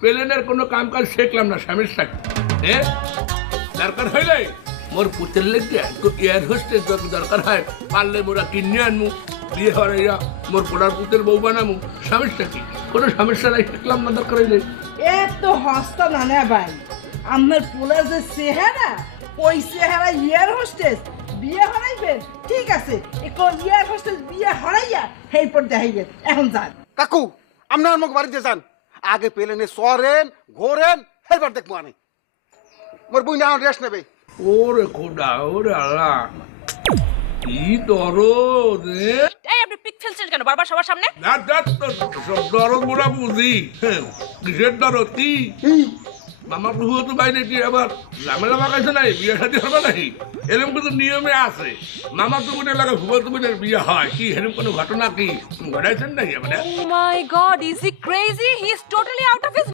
প্লেনের কোনো কাম কাজ শিখলাম না স্বামীর সাথে দরকার হইলে মোর পুতের লেগে এয়ার হোস্টেস দরকার হয় পারলে মোরা কিনে আনমু বিয়ে হওয়ার মোর পোড়ার পুতের বউ বানামু সমস্যা কি কোনো সমস্যা নাই শিখলাম না দরকার হইলে এত হস্তা না না ভাই আমার পোলার যে চেহারা ওই চেহারা ইয়ার হোস্টেস বিয়ে হারাইবেন ঠিক আছে এখন ইয়ার হোস্টেস বিয়ে হারাইয়া হেই পর দেখাইবেন এখন যান কাকু আপনার মুখ বাড়িতে যান আগে প্লেনে সরেন ঘোরেন এরপর দেখবো আনি মোর বুই না রেস্ট নেবে ওরে খোদা ওরে আল্লাহ কি দরদ রে এই আপনি পিক ফেলছেন কেন বারবার সবার সামনে? সব দরদ মোরা বুঝি কিসের দরদ কি মামা প্রভু তো বাইরে কি আবার ঝামেলা লাগাইছে নাই বিয়ে শাদী হবে নাই এরকম কিন্তু নিয়মে আছে মামা তো বোনের লাগে ভুবো তো বোনের বিয়ে হয় কি এরকম কোনো ঘটনা কি ঘটাইছেন নাকি মানে Oh my god, is he crazy? He is totally out of his